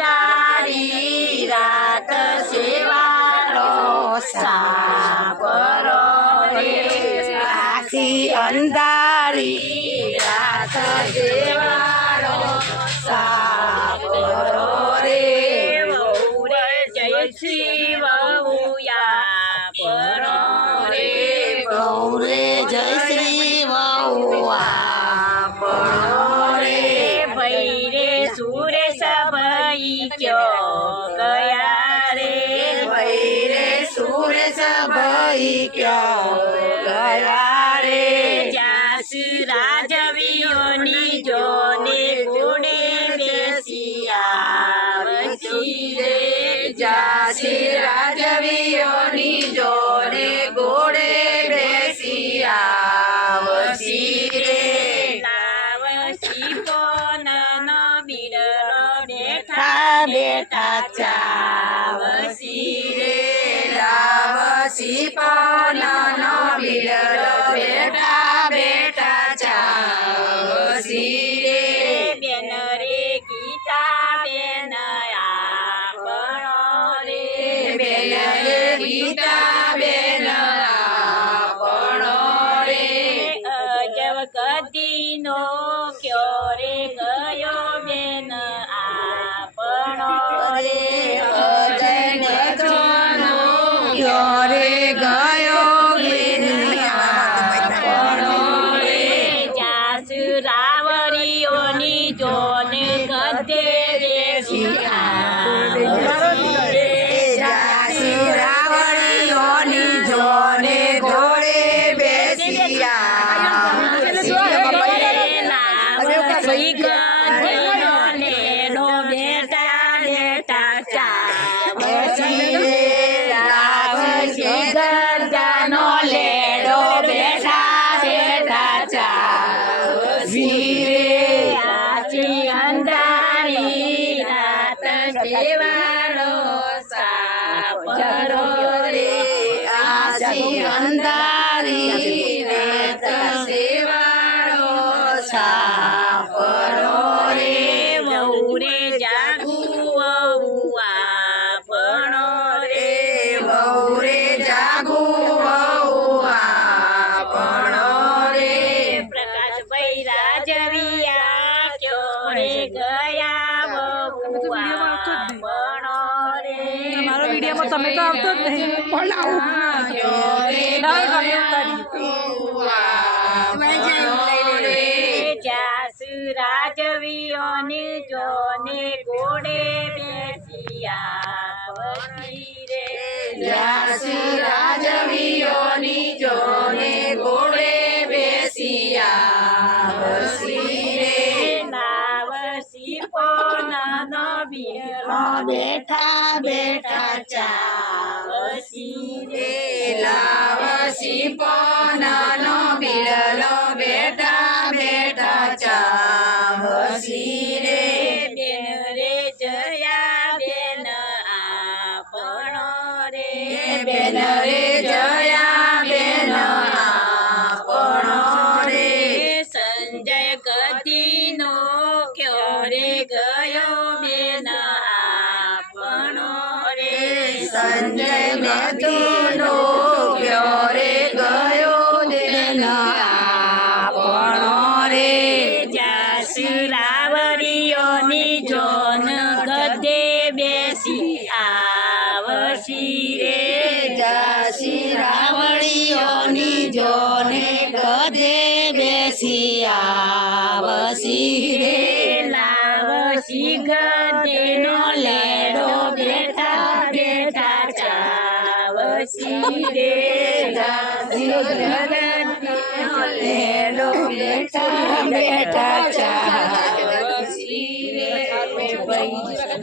અંધારી રાત સેવાળો સાપરો રે આખી અંધારી રાત સેવાળો સાપરો રે વહુરે જય શ્રી વહુયા પરો રે વહુરે જય શ્રી વહુયા પરો રે ભઈ રે સુરેશ ભઈ ક્યો ગયા રે ભઈ રે સુરેશ ભઈ ક્યો ગયા રે જાસ રાજવીઓની જોને ગુણે બેસિયા વસી રે જાસ રાજવીઓની જોને ગુણે બેસિયા વસી રે નાવસી કોનનો બિરલો બેઠા બેઠા ચાવસી રે લાવસી કોનનો બિરલો બેઠા બેઠા ચાવસી રે બેન રે ગીતા બેન આપણો રે બેન રે ગીતા બેન આપણો રે અજબ કદીનો ક્યો રે ગયો બેન આપણો રે અજબ કદીનો ક્યો રે ગયો બેન આપણો રે જાસ રાવરીઓની જોને ગદે બેસી રે જાસ રાવરીઓની જોને ઘોડે બેસિયા નાવસી ગદીનો લેડો બેટા બેટા ચાવસી રે નાવસી ગદાનો લેડો બેઠા બેઠા ચાવસી રે આછી અંધારી રાત સેવાળો સાપરો રે આછી અંધારી રાત સેવાળો સાપરો રે વહુરે જાગું વહુઆ પણો રે વહુરે જાગું વહુઆ પણો રે પ્રકાશભાઈ રાજવિયા ક્યો રે ગયા વહુઆ પણો રે મારો વિડીયોમાં તમે તો આવતો જ નહીં પણ આવું જાસ રાજવીઓની જોને ઘોડે બેસિયા વસી રે જાસ રાજવીઓની જોને ઘોડે બેસિયા વસી રે નાવસી પોનનો બિરલો બેઠા બેઠા ચાવસી રે લાવસી પોનનો બિરલો બેઠા બેઠા ચાવસી રે બેન રે જયા બેન આપણો રે બેન રે જયા બેન આપણો રે સંજય ગદીનો ક્યો રે ગયો બેન આપણો રે સંજય ગદીનો ક્યો રે ગયો બેન આપણો રે જાસ રાવરીઓની જોન ગદે બેસી આવસી રે જાસ રાવરીઓની જોને ગદે બેસી આવસી રે લાવસી ગદેનો લેડો બેઠા બેઠા ચાવસી રે લેડો બેઠા બેઠા ચા